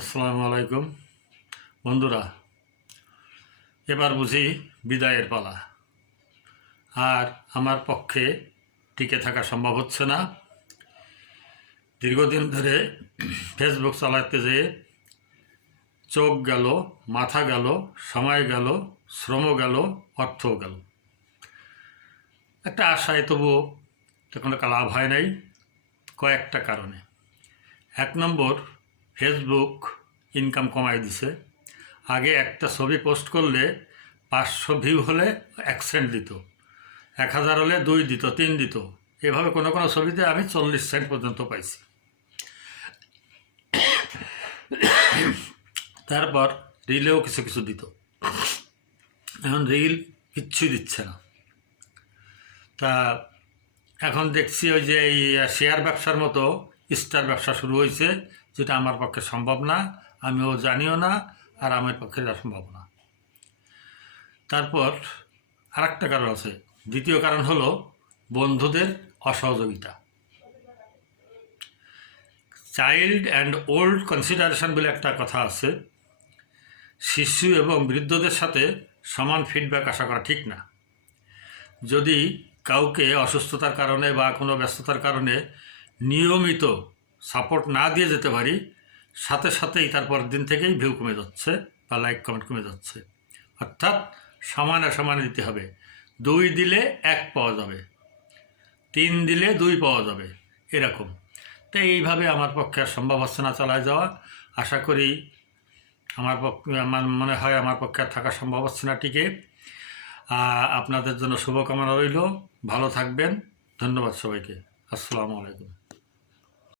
আসসালামু আলাইকুম বন্ধুরা। এবার বুঝি বিদায়ের পালা। আর আমার পক্ষে টিকে থাকা সম্ভব হচ্ছে না। দীর্ঘদিন ধরে ফেসবুক চালাতে যেয়ে চোখ গেল, মাথা গেল, সময় গেল, শ্রম গেল, অর্থও গেল। একটা আশায় তবুও কোনো লাভ হয় নাই কয়েকটা কারণে। 1 নম্বর, ফেসবুক ইনকাম কমাই দিছে। আগে একটা ছবি পোস্ট করলে 500 ভিউ হলে 1 সেন্ট দিত, 1000 হলে 2 দিত, 3 দিত। এভাবে কোনো কোনো ছবিতে আমি 40 সেন্ট পর্যন্ত পাইছি। তারপর রিলেও কিছু কিছু দিত। এখন রিল কিচ্ছুই দিচ্ছে না। তা এখন দেখছি ওই যে এই শেয়ার ব্যবসার মতো স্টার ব্যবসা শুরু হয়েছে, যেটা আমার পক্ষে সম্ভব না, আমিও জানিও না, আর আমার পক্ষে সম্ভব না। তারপর আরেকটা কারণ আছে। দ্বিতীয় কারণ হলো বন্ধুদের অসহযোগিতা। চাইল্ড অ্যান্ড ওল্ড কনসিডারেশন বলে একটা কথা আছে। শিশু এবং বৃদ্ধদের সাথে সমান ফিডব্যাক আশা করা ঠিক না। যদি কাউকে অসুস্থতার কারণে বা কোনো ব্যস্ততার কারণে নিয়মিত সাপোর্ট না দিয়ে যেতে পারি, সাথে সাথেই তারপর দিন থেকেই ভিউ কমে যাচ্ছে বা লাইক কমেন্ট কমে যাচ্ছে। অর্থাৎ সমানে সমানে দিতে হবে। 2 দিলে 1 পাওয়া যাবে, 3 দিলে 2 পাওয়া যাবে, এরকম। তো এইভাবে আমার পক্ষে আর সম্ভব হচ্ছে না চালায় যাওয়া। আশা করি আমার মনে হয় আমার পক্ষে আর থাকা সম্ভব হচ্ছে না টিকে। আপনাদের জন্য শুভকামনা রইল। ভালো থাকবেন। ধন্যবাদ সবাইকে। আসসালামু আলাইকুম।